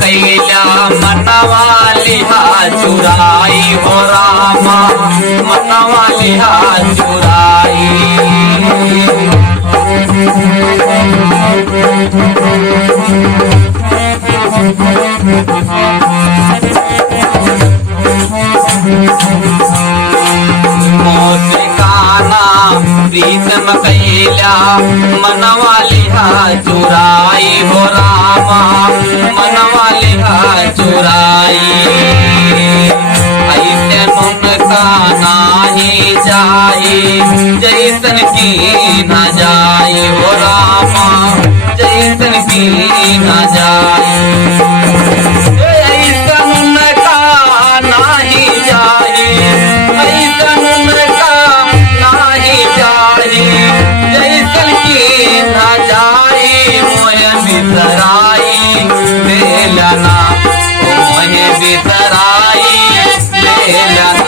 कैला मनवा लिहा चुराई हो रामा मनवा लिहा चुराई। मोसे काना प्रीतम कैला मनवा लिहा चुराई हो रामा मनवा लिहा चुराई। ऐसे उनका नाही जाई जैसन की न जाई हो रामा जैसन की न जाई। ऐसन उनका नाही जाई ऐसन उनका नाही जाई जैसन की न जाई। मोह बिसराई बेलना मोह बिसराई बेलना।